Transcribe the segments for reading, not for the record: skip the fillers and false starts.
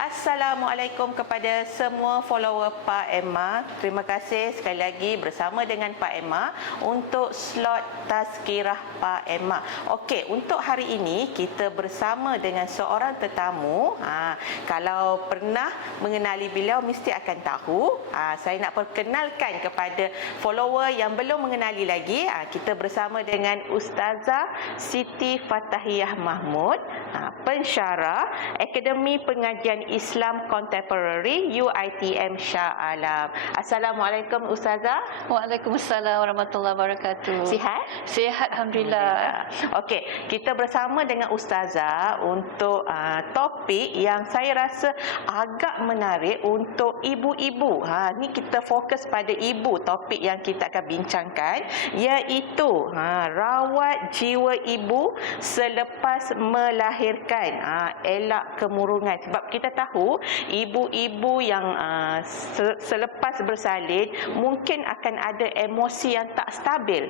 Assalamualaikum kepada semua follower Pak Emma. Terima kasih sekali lagi bersama dengan Pak Emma untuk slot tazkirah Pak Emma. Okey, untuk hari ini kita bersama dengan seorang tetamu. Kalau pernah mengenali beliau mesti akan tahu. Saya nak perkenalkan kepada follower yang belum mengenali lagi. Kita bersama dengan Ustazah Siti Fathiyah Mahmud, pensyarah Akademi Pengajian Islam Contemporary UiTM Shah Alam. Assalamualaikum Ustazah. Waalaikumsalam warahmatullahi wabarakatuh. Sihat? Sihat, alhamdulillah. Okey, kita bersama dengan Ustazah untuk topik yang saya rasa agak menarik untuk ibu-ibu. Ni kita fokus pada ibu, topik yang kita akan bincangkan iaitu rawat jiwa ibu selepas melahirkan. Elak kemurungan. Sebab kita tahu ibu-ibu yang selepas bersalin mungkin akan ada emosi yang tak stabil.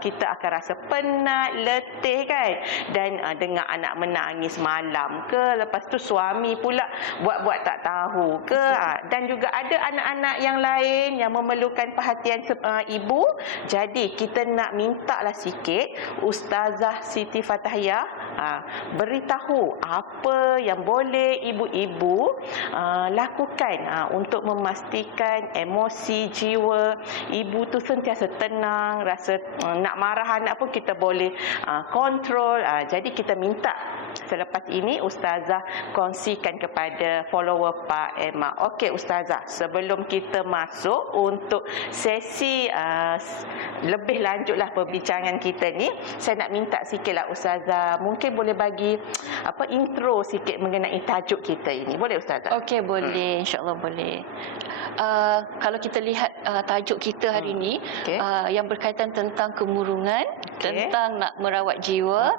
Kita akan rasa penat, letih kan, dan dengar anak menangis malam ke, lepas tu suami pula buat-buat tak tahu ke, dan juga ada anak-anak yang lain yang memerlukan perhatian ibu. Jadi kita nak mintalah sikit Ustazah Siti Fathiyah beritahu apa yang boleh ibu-ibu lakukan untuk memastikan emosi jiwa ibu tu sentiasa tenang, rasa nak marah anak pun kita boleh kontrol. Jadi kita minta selepas ini Ustazah kongsikan kepada follower Pak Emma. Okey Ustazah, sebelum kita masuk untuk sesi lebih lanjutlah perbincangan kita ni, saya nak minta sikitlah Ustazah, mungkin boleh bagi intro sikit mengenai tajuk kita ini. Boleh Ustazah? Okey, boleh. InsyaAllah boleh. Kalau kita lihat tajuk kita hari ini, yang berkaitan tentang kemurungan, tentang nak merawat jiwa,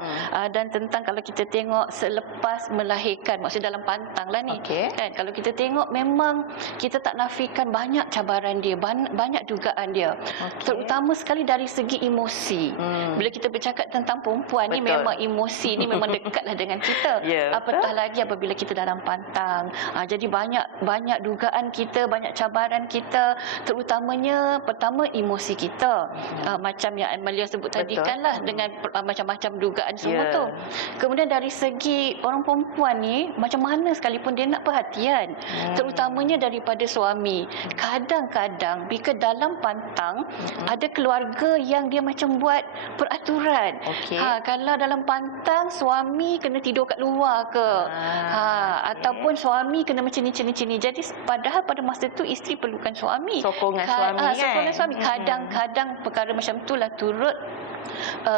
dan tentang kalau kita tengok selepas melahirkan, maksud dalam pantang lah ni. Kan? Kalau kita tengok memang kita tak nafikan banyak cabaran dia, banyak dugaan dia. Terutama sekali dari segi emosi. Bila kita bercakap tentang perempuan ni, memang emosi ni memang dekatlah dengan kita. Apatah lagi apabila kita dalam pantang. Jadi banyak dugaan kita, banyak cabaran kita, terutamanya pertama emosi kita. Macam yang Amalia sebut tadi kan lah, dengan macam-macam dugaan semua tu. Kemudian dari segi orang perempuan ni, macam mana sekalipun dia nak perhatian, terutamanya daripada suami. Kadang-kadang bila dalam pantang ada keluarga yang dia macam buat peraturan. Kalau dalam pantang suami kena tidur kat luar ke, ataupun suami kena macam ni. Jadi padahal pada masa tu isteri perlukan suami, sokongan suami kan. Sokongan suami. Kadang-kadang perkara macam itulah turut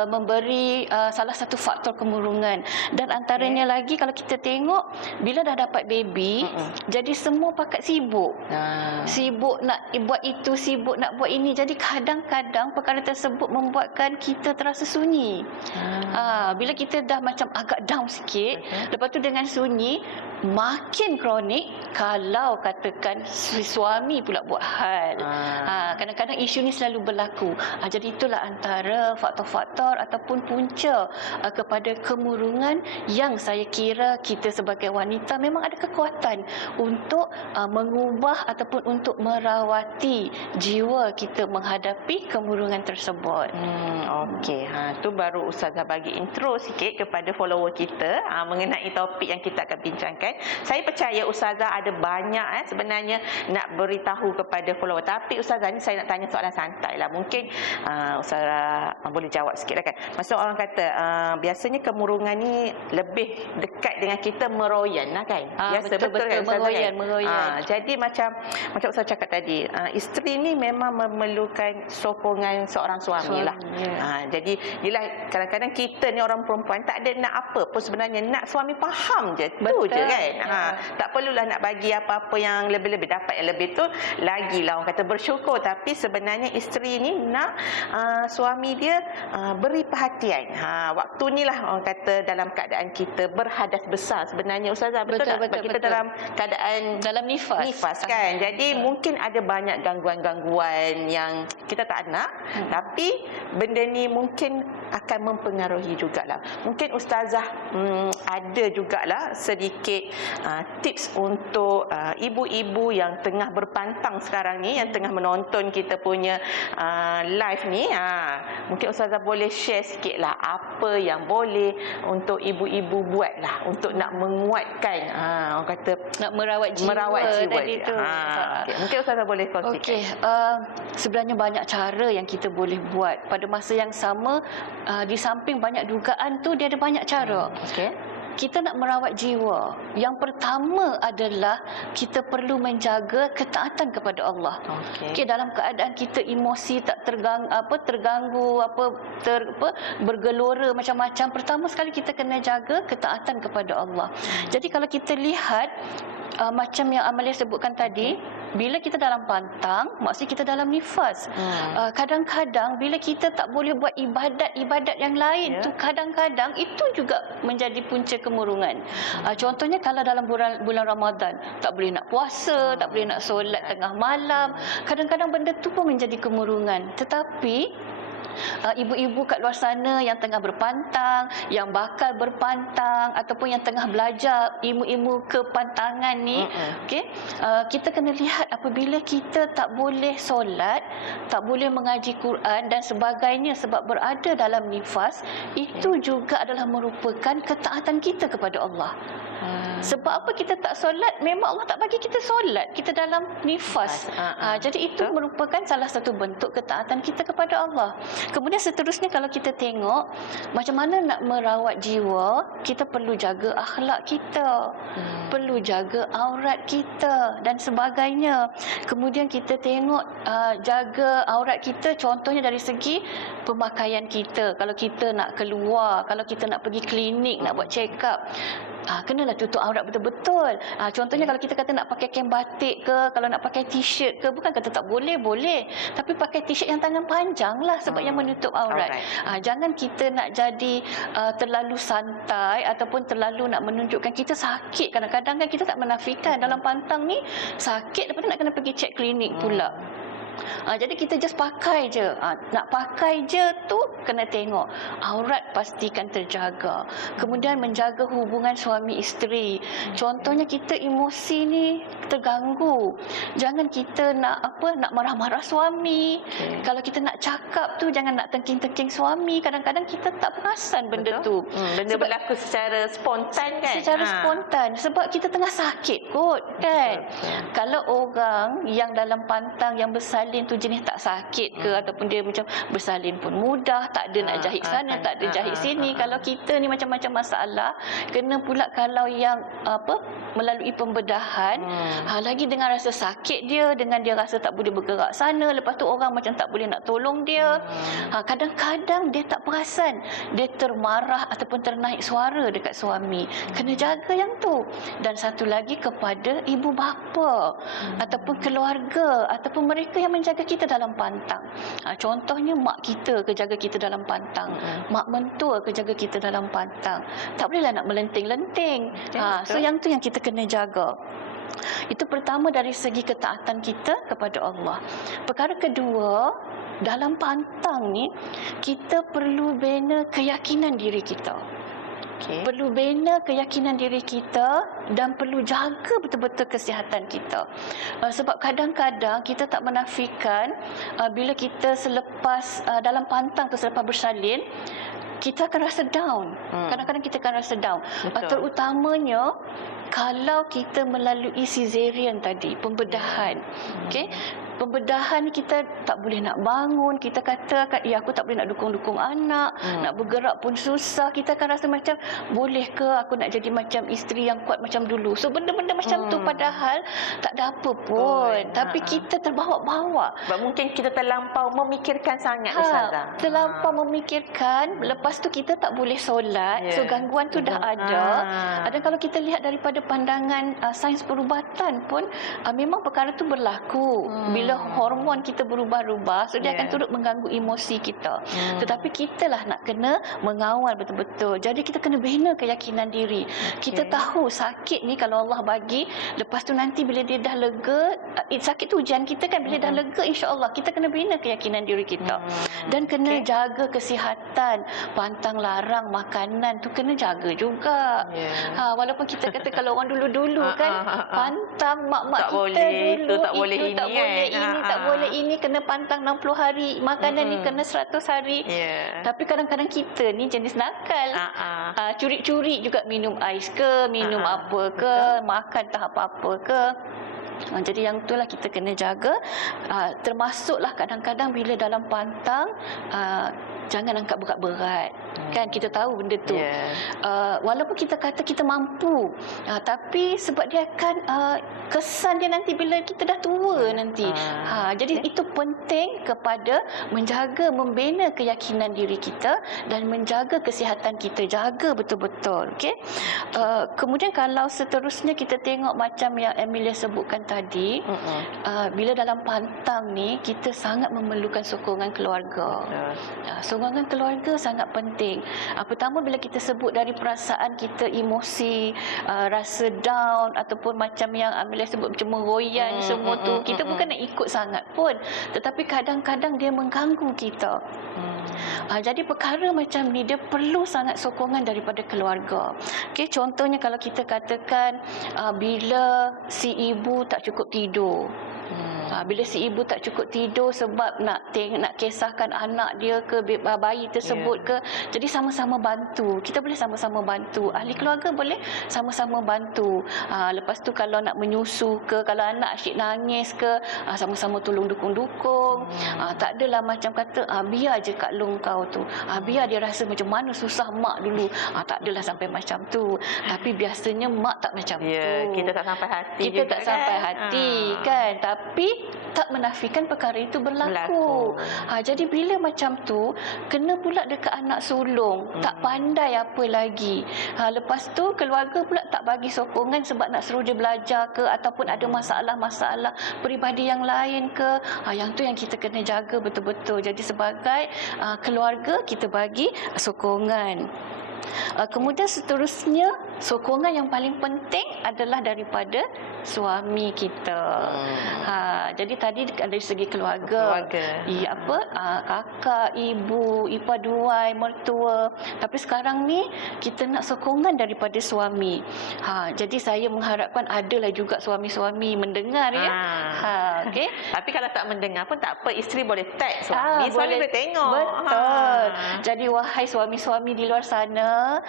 memberi salah satu faktor kemurungan. Dan antaranya lagi, kalau kita tengok bila dah dapat baby, jadi semua pakat sibuk. Sibuk nak buat itu, sibuk nak buat ini. Jadi kadang-kadang perkara tersebut membuatkan kita terasa sunyi. Bila kita dah macam agak down sikit, lepas tu dengan sunyi, makin kronik kalau katakan suami pula buat hal. Kadang-kadang isu ni selalu berlaku. Jadi itulah antara faktor-faktor ataupun punca kepada kemurungan yang saya kira kita sebagai wanita memang ada kekuatan untuk mengubah ataupun untuk merawati jiwa kita menghadapi kemurungan tersebut. Okey, tu baru Ustazah bagi intro sikit kepada follower kita mengenai topik yang kita akan bincangkan. Saya percaya Ustazah ada banyak sebenarnya nak beritahu kepada follower. Tapi Ustazah ni saya nak tanya soalan santai lah. Mungkin Ustazah boleh jawab sikit lah kan. Maksud orang kata biasanya kemurungan ni lebih dekat dengan kita meroyan lah kan. Biasa betul kan Ustazah kan? Meroyan. Jadi macam Ustazah cakap tadi, isteri ni memang memerlukan sokongan seorang suami lah. Jadi yelah, kadang-kadang kita ni orang perempuan tak ada nak apa pun sebenarnya, nak suami faham je. Tu je kan. Tak perlulah nak bagi apa-apa yang lebih-lebih, dapat yang lebih tu lagilah orang kata bersyukur. Tapi sebenarnya isteri ni nak suami dia beri perhatian. Waktu ni lah orang kata dalam keadaan kita berhadas besar sebenarnya Ustazah. Betul kita dalam keadaan dalam nifas kan. Jadi mungkin ada banyak gangguan-gangguan yang kita tak nak, tapi benda ni mungkin akan mempengaruhi patuhi jugalah. Mungkin ustazah ada jugalah sedikit tips untuk ibu-ibu yang tengah berpantang sekarang ni, yang tengah menonton kita punya live ni. Mungkin ustazah boleh share sikitlah apa yang boleh untuk ibu-ibu buatlah untuk nak menguatkan orang kata nak merawat jiwa tadi tu. Okay. Mungkin ustazah boleh kongsikan. Okey, sebenarnya banyak cara yang kita boleh buat. Pada masa yang sama, di samping banyak dugaan tu, dia ada banyak cara. Okey. Kita nak merawat jiwa. Yang pertama adalah kita perlu menjaga ketaatan kepada Allah. Okey, dalam keadaan kita emosi tak terganggu, bergelora macam-macam, pertama sekali kita kena jaga ketaatan kepada Allah. Jadi kalau kita lihat macam yang Amalia sebutkan tadi, bila kita dalam pantang, maksudnya kita dalam nifas. Kadang-kadang bila kita tak boleh buat ibadat-ibadat yang lain tu, kadang-kadang itu juga menjadi punca kemurungan. Contohnya kalau dalam bulan Ramadan, tak boleh nak puasa, tak boleh nak solat tengah malam. Kadang-kadang benda tu pun menjadi kemurungan. Tetapi ibu-ibu kat luar sana yang tengah berpantang, yang bakal berpantang, ataupun yang tengah belajar ilmu-ilmu kepantangan ni, kita kena lihat apabila kita tak boleh solat, tak boleh mengaji Quran dan sebagainya sebab berada dalam nifas, itu juga adalah merupakan ketaatan kita kepada Allah. Sebab apa kita tak solat? Memang Allah tak bagi kita solat, kita dalam nifas. Jadi itu merupakan salah satu bentuk ketaatan kita kepada Allah. Kemudian seterusnya kalau kita tengok macam mana nak merawat jiwa, kita perlu jaga akhlak kita, perlu jaga aurat kita dan sebagainya. Kemudian kita tengok jaga aurat kita, contohnya dari segi pemakaian kita. Kalau kita nak keluar, kalau kita nak pergi klinik, nak buat check up, kenalah tutup aurat betul-betul. Contohnya kalau kita kata nak pakai kain batik ke, kalau nak pakai t-shirt ke, bukan kata tak boleh, boleh. Tapi pakai t-shirt yang tangan panjang lah sebab yang menutup aurat. Jangan kita nak jadi terlalu santai ataupun terlalu nak menunjukkan kita sakit. Kadang-kadang kan kita tak menafikan dalam pantang ni sakit, lepas tu nak kena pergi cek klinik pula. Jadi kita just pakai je. Nak pakai je tu kena tengok aurat pastikan terjaga. Kemudian menjaga hubungan suami isteri. Contohnya kita emosi ni terganggu. Jangan kita nak marah-marah suami. Kalau kita nak cakap tu jangan nak tengking-tengking suami. Kadang-kadang kita tak perasan benda tu. Benda berlaku secara spontan kan? Secara spontan. Sebab kita tengah sakit kot kan. Kalau orang yang dalam pantang yang bersalin tu jenis tak sakit ke, ataupun dia macam bersalin pun mudah, tak ada nak jahit sana, tak ada jahit sini. Kalau kita ni macam-macam masalah, kena pula kalau yang melalui pembedahan, lagi dengan rasa sakit dia, dengan dia rasa tak boleh bergerak sana, lepas tu orang macam tak boleh nak tolong dia. Kadang-kadang dia tak perasan, dia termarah ataupun ternaik suara dekat suami. Kena jaga yang tu. Dan satu lagi kepada ibu bapa ataupun keluarga ataupun mereka yang menjaga kita dalam pantang. Contohnya mak kita kejaga kita dalam pantang, mak mentua kejaga kita dalam pantang. Tak bolehlah nak melenting-lenting. So yang tu yang kita kena jaga. Itu pertama dari segi ketaatan kita kepada Allah. Perkara kedua, dalam pantang ni kita perlu bina keyakinan diri kita. Perlu bina keyakinan diri kita dan perlu jaga betul-betul kesihatan kita. Sebab kadang-kadang kita tak menafikan bila kita selepas dalam pantang tu, selepas bersalin, kita akan rasa down. Kadang-kadang kita akan rasa down. Terutamanya kalau kita melalui cesarean tadi, pembedahan. Pembedahan ni kita tak boleh nak bangun, kita kata aku tak boleh nak dukung-dukung anak, nak bergerak pun susah. Kita akan rasa macam, boleh ke aku nak jadi macam isteri yang kuat macam dulu. So benda-benda macam tu padahal tak ada apa pun, tapi kita terbawa-bawa. Sebab mungkin kita terlampau memikirkan sangat, Ustazah. Terlampau memikirkan, lepas tu kita tak boleh solat. So gangguan tu dah ada. Dan kalau kita lihat daripada pandangan sains perubatan pun, memang perkara tu berlaku. Bila bila hormon kita berubah-ubah, so dia akan turut mengganggu emosi kita. Tetapi kita lah nak kena mengawal betul-betul. Jadi kita kena bina keyakinan diri. Kita tahu sakit ni kalau Allah bagi, lepas tu nanti bila dia dah lega, sakit tu ujian kita kan, bila dah lega insya-Allah kita kena bina keyakinan diri kita. Dan kena jaga kesihatan, pantang larang makanan tu kena jaga juga. Walaupun kita kata kalau orang dulu-dulu kan pantang mak-mak kita boleh, dulu itu tak boleh itu tak ini boleh kan. ini tak boleh ini, kena pantang 60 hari, makanan ni kena 100 hari. Tapi kadang-kadang kita ni jenis nakal. Curi-curi juga minum ais ke, minum apa ke, makan tak apa-apa ke. Jadi yang itulah kita kena jaga. Termasuklah kadang-kadang bila dalam pantang, jangan angkat berat-berat. Kan kita tahu benda tu. Walaupun kita kata kita mampu, tapi sebab dia akan kesan dia nanti bila kita dah tua nanti. Jadi itu penting kepada menjaga, membina keyakinan diri kita dan menjaga kesihatan kita. Jaga betul-betul. Okay? Kemudian kalau seterusnya kita tengok macam yang Amelia sebutkan tadi, bila dalam pantang ni kita sangat memerlukan sokongan keluarga. Sokongan keluarga sangat penting. Pertama bila kita sebut dari perasaan kita, emosi, rasa down ataupun macam yang Amelia sebut macam meroyan semua tu, kita bukan nak ikut sangat pun, tetapi kadang-kadang dia mengganggu kita. Jadi perkara macam ni dia perlu sangat sokongan daripada keluarga. Okey, contohnya kalau kita katakan bila si ibu tak cukup tidur. Bila si ibu tak cukup tidur sebab nak kisahkan anak dia ke, bayi tersebut ke, jadi sama-sama bantu. Kita boleh sama-sama bantu. Ahli keluarga boleh sama-sama bantu. Lepas tu kalau nak menyusu ke, kalau anak asyik nangis ke, sama-sama tolong dukung-dukung. Tak adalah macam kata biar je Kak Long kau tu, biar dia rasa macam mana susah mak dulu. Tak adalah sampai macam tu. Tapi biasanya mak tak macam tu. Kita tak sampai hati. Kita tak sampai hati kan. Tapi tak menafikan perkara itu berlaku. Jadi bila macam tu, kena pula dekat anak sulung, tak pandai apa lagi. Lepas tu keluarga pula tak bagi sokongan sebab nak suruh dia belajar ke, ataupun ada masalah-masalah peribadi yang lain ke. Yang tu yang kita kena jaga betul-betul. Jadi sebagai keluarga kita bagi sokongan. Kemudian seterusnya, sokongan yang paling penting adalah daripada suami kita. Jadi tadi dari segi keluarga. Kakak, ibu, ipar duai, mertua. Tapi sekarang ni kita nak sokongan daripada suami. Jadi saya mengharapkan adalah juga suami-suami mendengar ya. Okay. Tapi kalau tak mendengar pun tak apa, isteri boleh tag suami. Suami boleh tengok. Betul. Jadi wahai suami-suami di luar sana,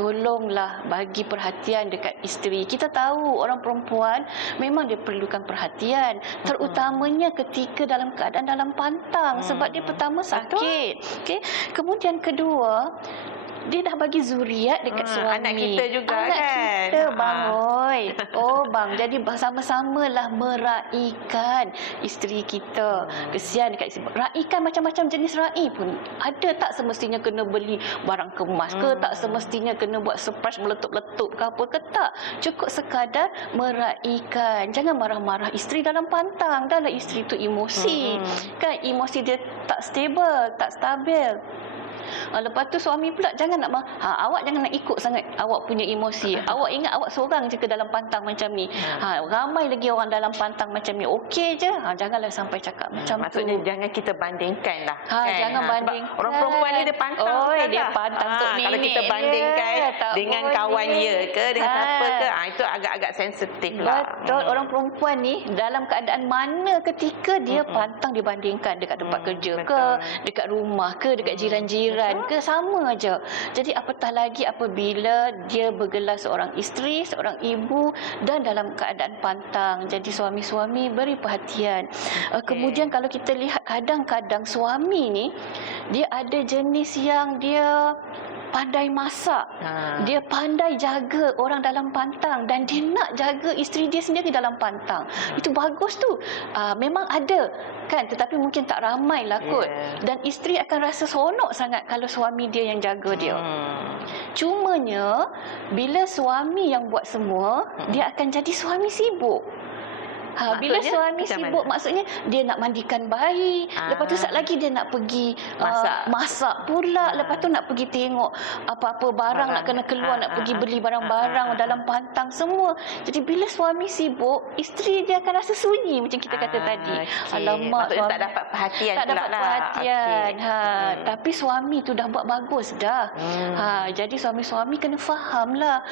tolonglah bagi perhatian dekat isteri. Kita tahu orang perempuan memang dia perlukan perhatian, terutamanya ketika dalam keadaan dalam pantang, sebab dia pertama sakit. Okay. Kemudian kedua, dia dah bagi zuriat dekat suami. Anak kita juga anak kan. Kita bang oi. Bang, jadi sama-samalah meraikan isteri kita. Kesian dekat isteri. Raikan macam-macam jenis rai pun. Ada, tak semestinya kena beli barang kemas ke, tak semestinya kena buat surprise meletup-letup ke apa ke, tak. Cukup sekadar meraikan. Jangan marah-marah isteri dalam pantang. Dahlah isteri tu emosi. Kan emosi dia tak stable, tak stabil. Lepas tu suami pula jangan nak awak jangan nak ikut sangat awak punya emosi. Awak ingat awak seorang je ke dalam pantang macam ni. Ramai lagi orang dalam pantang macam ni. Okey je. Janganlah sampai cakap macam maksudnya tu. jangan kita bandingkan lah. Jangan bandingkan. Sebab orang perempuan ni dia pantang. Dia pantang untuk nenek. Kalau kita bandingkan dengan kawan dia ke, dengan siapa ke, itu agak-agak sensitif lah. Betul. Orang perempuan ni dalam keadaan mana ketika dia pantang dibandingkan dekat tempat kerja ke, dekat rumah ke, dekat jiran-jiran ke, sama aja. Jadi apatah lagi apabila dia bergelar seorang isteri, seorang ibu dan dalam keadaan pantang. Jadi suami-suami beri perhatian. Kemudian kalau kita lihat kadang-kadang suami ni dia ada jenis yang dia pandai masak. Dia pandai jaga orang dalam pantang dan dia nak jaga isteri dia sendiri dalam pantang. Itu bagus tu. Memang ada kan, tetapi mungkin tak ramai lah kot. Dan isteri akan rasa seronok sangat kalau suami dia yang jaga dia. Cumanya bila suami yang buat semua, dia akan jadi suami sibuk. Bila suami sibuk, maksudnya dia nak mandikan bayi, lepas tu sat lagi dia nak pergi masak pula, lepas tu nak pergi tengok apa-apa barang nak kena keluar, nak pergi beli barang-barang dalam pantang semua. Jadi bila suami sibuk, isteri dia akan rasa sunyi macam kita kata tadi. Alamak, suami tak dapat perhatian, tak dapat perhatian. Tapi suami tu dah buat bagus dah. Jadi suami-suami kena fahamlah,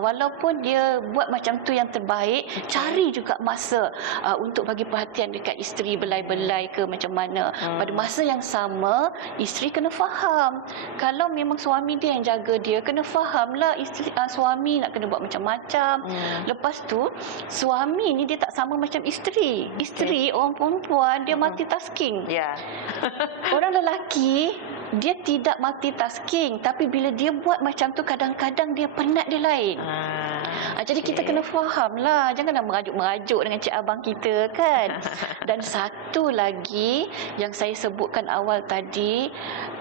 walaupun dia buat macam tu yang terbaik, cari juga masa untuk bagi perhatian dekat isteri, belai-belai ke macam mana. Pada masa yang sama, isteri kena faham. Kalau memang suami dia yang jaga dia, kena fahamlah suami nak kena buat macam-macam. Lepas tu, suami ni dia tak sama macam isteri. Isteri, orang perempuan, dia multitasking. Orang lelaki, dia tidak multitasking, tapi bila dia buat macam tu, kadang-kadang dia penat dia lain. Jadi kita kena fahamlah, jangan nak merajuk-merajuk dengan cik abang kita kan. Dan satu lagi yang saya sebutkan awal tadi,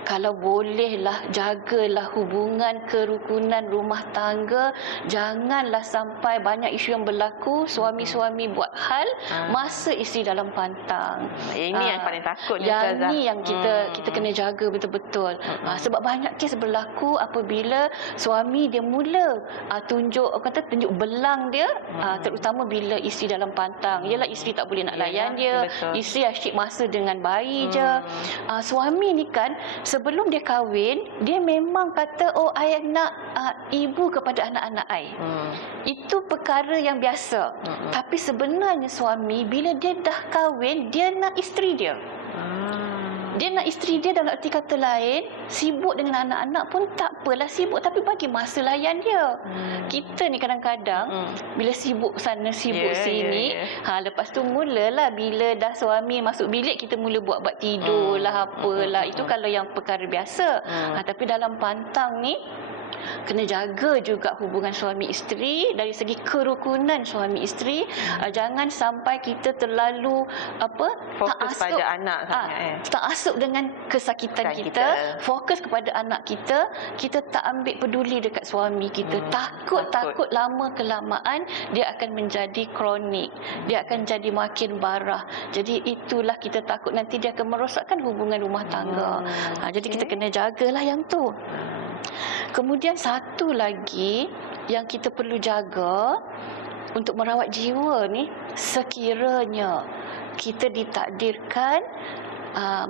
kalau bolehlah jagalah hubungan kerukunan rumah tangga, janganlah sampai banyak isu yang berlaku, suami-suami buat hal masa isteri dalam pantang. Ini yang paling takut ni, yang ni yang kita kena jaga betul-betul. Sebab banyak kes berlaku apabila suami dia mula tunjuk belang dia, terutama bila isteri dalam pantang. Yalah, isteri tak boleh nak layan dia, isteri asyik masa dengan bayi je. Suami ni kan, sebelum dia kahwin, dia memang kata, oh, I nak ibu kepada anak-anak I. Itu perkara yang biasa. Tapi sebenarnya suami, bila dia dah kahwin, dia nak isteri dia. Dia nak isteri dia, dalam arti kata lain, sibuk dengan anak-anak pun tak apalah, sibuk tapi bagi masa layan dia. Kita ni kadang-kadang bila sibuk sana sibuk sini, lepas tu mulalah bila dah suami masuk bilik, kita mula buat tidur lah, apalah. Itu kalau yang perkara biasa. Tapi dalam pantang ni, kena jaga juga hubungan suami isteri dari segi kerukunan suami isteri. Jangan sampai kita terlalu fokus pada anak sangat, tak asuk dengan kesakitan kita, fokus kepada anak kita. Kita tak ambil peduli dekat suami kita. Takut lama kelamaan dia akan menjadi kronik, dia akan jadi makin barah. Jadi itulah kita takut nanti dia akan merosakkan hubungan rumah tangga. Jadi kita kena jagalah yang tu. Kemudian satu lagi yang kita perlu jaga untuk merawat jiwa ni, sekiranya kita ditakdirkan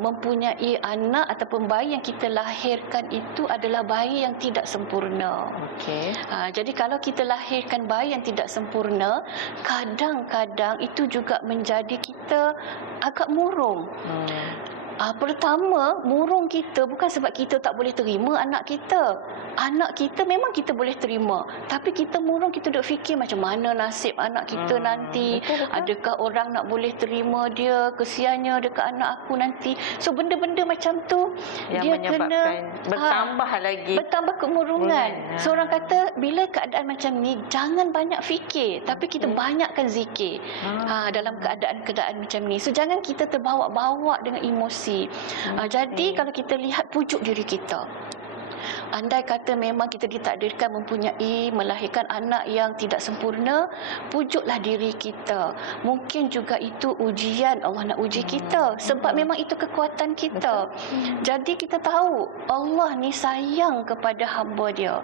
mempunyai anak ataupun bayi yang kita lahirkan itu adalah bayi yang tidak sempurna. Jadi kalau kita lahirkan bayi yang tidak sempurna, kadang-kadang itu juga menjadi kita agak murung. Pertama, murung kita bukan sebab kita tak boleh terima anak kita. Anak kita memang kita boleh terima, tapi kita murung, kita duk fikir macam mana nasib anak kita nanti. Adakah orang nak boleh terima dia, kesiannya dekat anak aku nanti. So benda-benda macam tu yang dia kena bertambah kemurungan. So orang kata bila keadaan macam ni, jangan banyak fikir, tapi kita banyakkan zikir dalam keadaan-keadaan macam ni. So jangan kita terbawa-bawa dengan emosi. Jadi kalau kita lihat pujuk diri kita, andai kata memang kita ditakdirkan melahirkan anak yang tidak sempurna, pujuklah diri kita. Mungkin juga itu ujian, Allah nak uji kita, sebab memang itu kekuatan kita. Jadi kita tahu Allah ni sayang kepada hamba dia.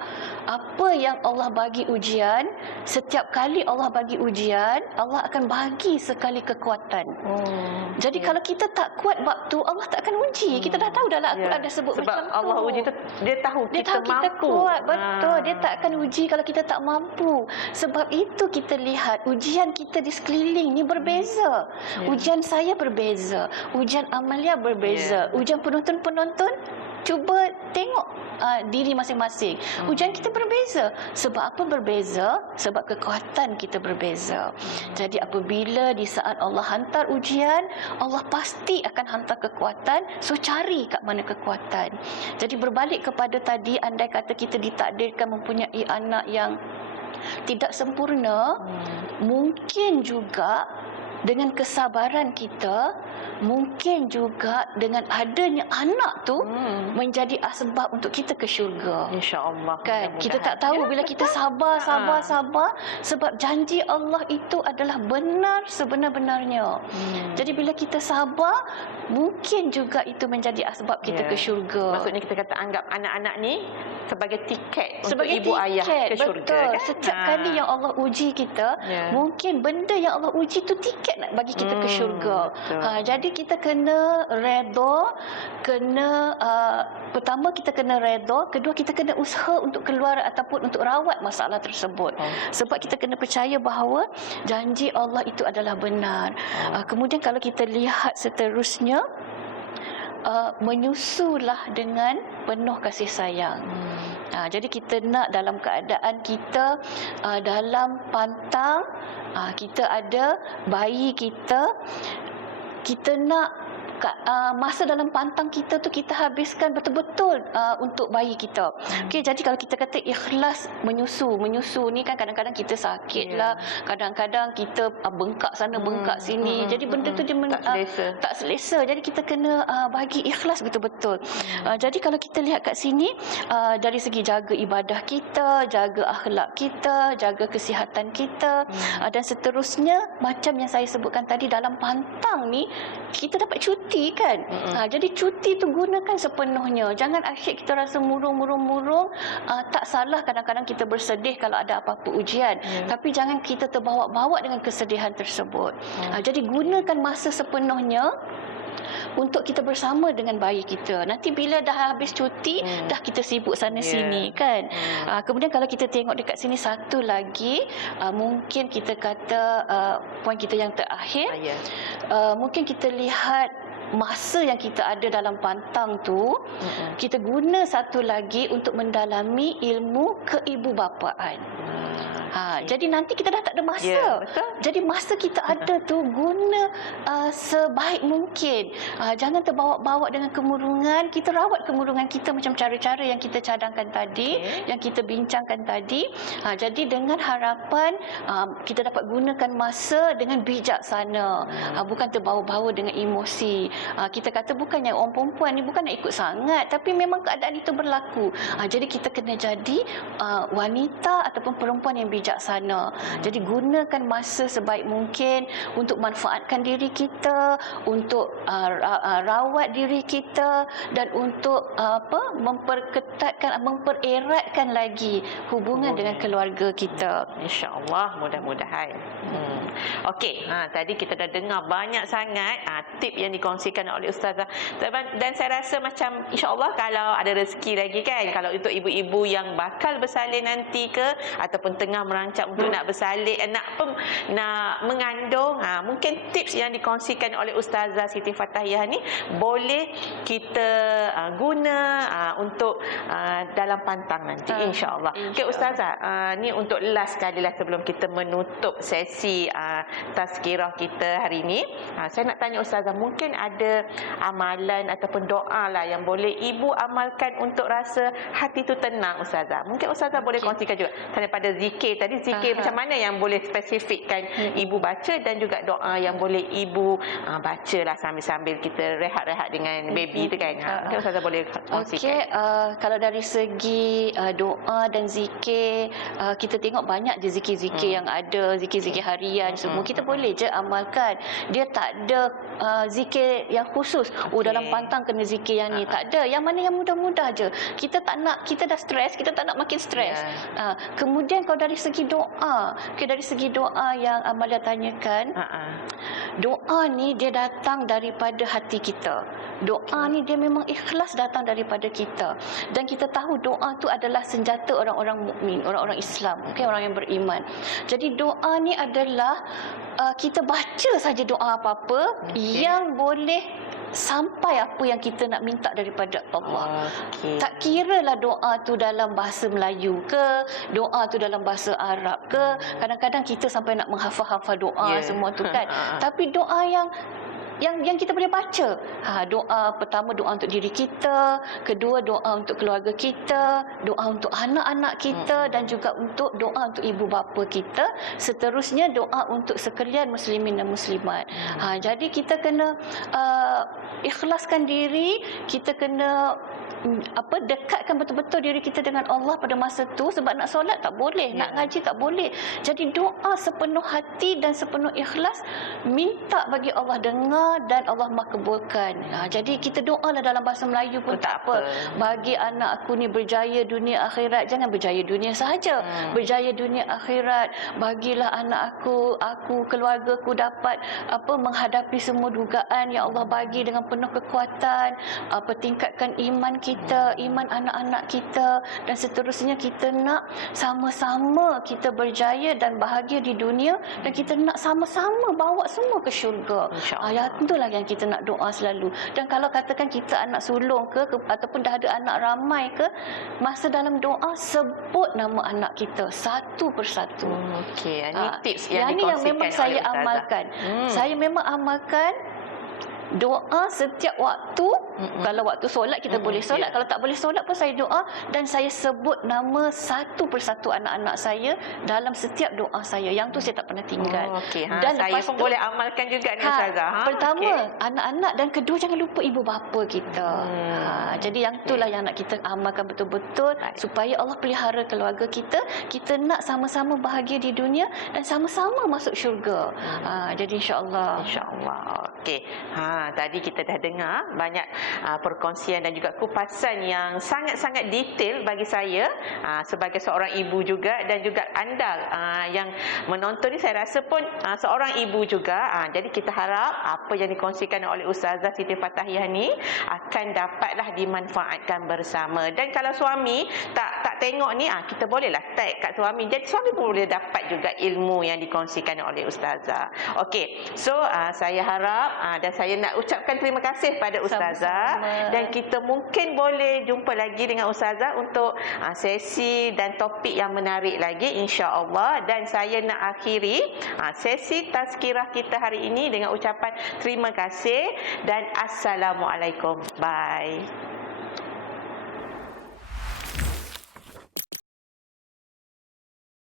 Apa yang Allah bagi ujian, setiap kali Allah bagi ujian, Allah akan bagi sekali kekuatan. Jadi kalau kita tak kuat bab tu, Allah tak akan uji. Kita dah tahu dalam Al-Quran ada sebut sebab macam tu. Allah uji tu, dia tahu kita mampu. Kuat, betul. Dia tak akan uji kalau kita tak mampu. Sebab itu kita lihat ujian kita di sekeliling ni berbeza. Ujian saya berbeza, ujian Amalia berbeza, ujian penonton-penonton. Cuba tengok diri masing-masing. Ujian kita berbeza. Sebab apa berbeza? Sebab kekuatan kita berbeza. Jadi apabila di saat Allah hantar ujian, Allah pasti akan hantar kekuatan. So cari kat mana kekuatan. Jadi berbalik kepada tadi, andai kata kita ditakdirkan mempunyai anak yang tidak sempurna, mungkin juga dengan kesabaran kita, mungkin juga dengan adanya anak tu menjadi asbab untuk kita ke syurga. InsyaAllah. Kan kita tak tahu bila kita sabar sebab janji Allah itu adalah benar sebenar-benarnya. Jadi bila kita sabar, mungkin juga itu menjadi asbab kita ke syurga. Maksudnya kita kata anggap anak-anak ni sebagai tiket sebagai untuk ibu tiket, ayah ke syurga. Betul. Kan? Setiap kali yang Allah uji kita, mungkin benda yang Allah uji tu tiket nak bagi kita ke syurga. Jadi kita kena redha, pertama kita kena redha, kedua kita kena usaha untuk keluar ataupun untuk rawat masalah tersebut. Sebab kita kena percaya bahawa janji Allah itu adalah benar. Kemudian kalau kita lihat seterusnya, menyusulah dengan penuh kasih sayang. Jadi kita nak dalam keadaan kita dalam pantang, kita ada bayi kita nak masa dalam pantang kita tu kita habiskan betul-betul untuk bayi kita. Okey, jadi kalau kita kata ikhlas menyusu ni kan kadang-kadang kita sakit lah, kadang-kadang kita bengkak sana bengkak sini. Jadi benda tu dia tak selesa. Jadi kita kena bagi ikhlas betul-betul. Jadi kalau kita lihat kat sini, dari segi jaga ibadah kita, jaga akhlak kita, jaga kesihatan kita, dan seterusnya macam yang saya sebutkan tadi, dalam pantang ni kita dapat cuti kan. Jadi cuti tu gunakan sepenuhnya. Jangan asyik kita rasa murung. Tak salah kadang-kadang kita bersedih kalau ada apa-apa ujian. Tapi jangan kita terbawa-bawa dengan kesedihan tersebut. Jadi gunakan masa sepenuhnya untuk kita bersama dengan bayi kita. Nanti bila dah habis cuti, dah kita sibuk sana sini kan. Kemudian kalau kita tengok dekat sini satu lagi, mungkin kita kata poin kita yang terakhir, mungkin kita lihat masa yang kita ada dalam pantang tu, kita guna satu lagi untuk mendalami ilmu keibubapaan. Jadi nanti kita dah tak ada masa. Jadi masa kita ada tu guna sebaik mungkin. Jangan terbawa-bawa dengan kemurungan. Kita rawat kemurungan kita macam cara-cara yang kita cadangkan tadi, yang kita bincangkan tadi. Jadi dengan harapan kita dapat gunakan masa dengan bijaksana, bukan terbawa-bawa dengan emosi. Kita kata bukannya orang perempuan ni bukan nak ikut sangat, tapi memang keadaan itu berlaku. Jadi kita kena jadi wanita ataupun perempuan yang bijaksana. Jadi gunakan masa sebaik mungkin untuk manfaatkan diri kita, untuk rawat diri kita, dan untuk mempereratkan lagi hubungan dengan keluarga kita. InsyaAllah, mudah-mudahan. Okey, tadi kita dah dengar banyak sangat tip yang dikongsikan oleh Ustazah. Dan saya rasa macam insya-Allah kalau ada rezeki lagi kan, kalau untuk ibu-ibu yang bakal bersalin nanti ke ataupun tengah merancang untuk nak bersalin, nak mengandung, mungkin tips yang dikongsikan oleh Ustazah Siti Fatahiyah ni boleh kita guna untuk dalam pantang nanti insya-Allah. Okey Ustazah, ni untuk last kali lah sebelum kita menutup sesi tazkirah kita hari ini. Saya nak tanya Ustazah, mungkin ada amalan ataupun doa lah yang boleh ibu amalkan untuk rasa hati tu tenang Ustazah. Mungkin Ustazah boleh kongsikan juga daripada zikir tadi, zikir macam mana yang boleh spesifikkan ibu baca, dan juga doa yang boleh ibu baca lah sambil-sambil kita rehat-rehat dengan baby tu kan. Mungkin Ustazah boleh kongsikan. Kalau dari segi doa dan zikir, kita tengok banyak je zikir-zikir yang ada, zikir-zikir harian semua kita boleh je amalkan. Dia tak ada zikir yang khusus. Dalam pantang kena zikir yang ni. Tak ada. Yang mana yang mudah-mudah je. Kita tak nak, kita dah stres, kita tak nak makin stres. Kemudian kalau dari segi doa, dari segi doa yang Amalia tanyakan, doa ni dia datang daripada hati kita. Doa ni dia memang ikhlas datang daripada kita. Dan kita tahu doa tu adalah senjata orang-orang mukmin, orang-orang Islam, orang yang beriman. Jadi doa ni adalah kita baca saja doa apa-apa yang boleh sampai apa yang kita nak minta daripada Allah. Tak kiralah doa tu dalam bahasa Melayu ke, doa tu dalam bahasa Arab ke. Kadang-kadang kita sampai nak menghafal-hafal doa semua tu kan. Tapi doa yang yang kita boleh baca. Doa pertama, doa untuk diri kita, kedua doa untuk keluarga kita, doa untuk anak-anak kita dan juga untuk doa untuk ibu bapa kita. Seterusnya doa untuk sekalian muslimin dan muslimat. Jadi kita kena ikhlaskan diri, kita kena dekatkan betul-betul diri kita dengan Allah pada masa tu. Sebab nak solat tak boleh, nak ngaji tak boleh. Jadi doa sepenuh hati dan sepenuh ikhlas, minta bagi Allah dengar dan Allah makbulkan. Jadi kita doalah dalam bahasa Melayu pun tak apa. Bagi anak aku ni berjaya dunia akhirat. Jangan berjaya dunia sahaja, berjaya dunia akhirat. Bagilah anak aku, keluarga aku dapat menghadapi semua dugaan yang Allah bagi dengan penuh kekuatan. Tingkatkan iman kita, iman anak-anak kita, dan seterusnya kita nak sama-sama kita berjaya dan bahagia di dunia, dan kita nak sama-sama bawa semua ke syurga. Itulah yang kita nak doa selalu. Dan kalau katakan kita anak sulung ke ataupun dah ada anak ramai ke, masa dalam doa sebut nama anak kita satu persatu. Okey, ini tips yang ini yang memang saya amalkan. Saya memang amalkan doa setiap waktu. Kalau waktu solat kita boleh solat, kalau tak boleh solat pun saya doa, dan saya sebut nama satu persatu anak-anak saya dalam setiap doa saya. Yang tu saya tak pernah tinggal. Dan saya pun boleh amalkan juga ni Ustazah. Pertama anak-anak, dan kedua jangan lupa ibu bapa kita. Jadi yang itulah yang nak kita amalkan betul-betul supaya Allah pelihara keluarga kita. Kita nak sama-sama bahagia di dunia dan sama-sama masuk syurga. Jadi insya-Allah. Okey. Tadi kita dah dengar banyak perkongsian dan juga kupasan yang sangat-sangat detail bagi saya sebagai seorang ibu juga, dan juga anda yang menonton ni saya rasa pun seorang ibu juga. Jadi kita harap apa yang dikongsikan oleh Ustazah Siti Fatahiyah ni akan dapatlah dimanfaatkan bersama. Dan kalau suami tak tengok ni, kita bolehlah tag kat suami. Jadi suami pun boleh dapat juga ilmu yang dikongsikan oleh Ustazah. Okey. So saya harap dan saya nak ucapkan terima kasih pada Ustazah. Dan kita mungkin boleh jumpa lagi dengan Ustazah untuk sesi dan topik yang menarik lagi, insya-Allah. Dan saya nak akhiri sesi tazkirah kita hari ini dengan ucapan terima kasih dan Assalamualaikum. Bye.